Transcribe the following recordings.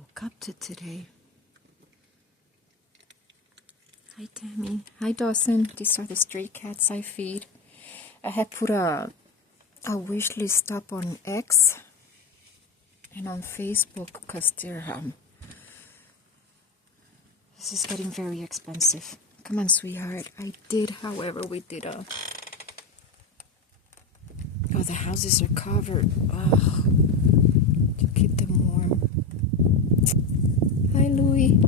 woke up to today. Hi Tammy. Hi Dawson. These are the stray cats I feed. I had put a wish list up on X and on Facebook because they're this is getting very expensive. Come on, sweetheart. I did, however, we did a... Oh, the houses are covered. Oh, to keep them warm. Hi, Louie.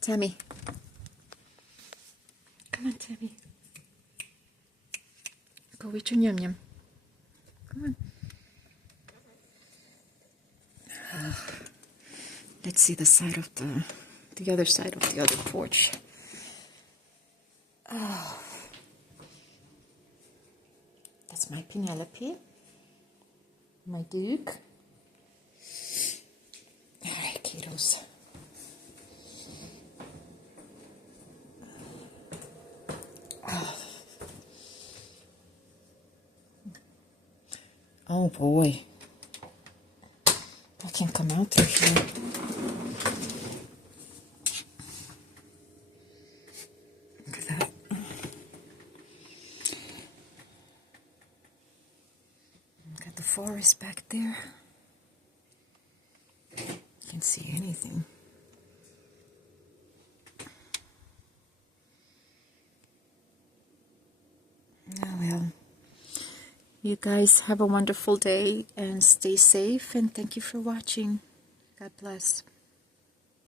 Tammy. Come on, Tammy. Go with your yum yum. Come on. Let's see the side of the other side of the other porch. Oh. That's my Penelope. My Duke. Alright, kiddos. Oh boy. I can't come out through here. Look at that. Got the forest back there. Can't see anything. Oh well. You guys have a wonderful day and stay safe, and thank you for watching. God bless.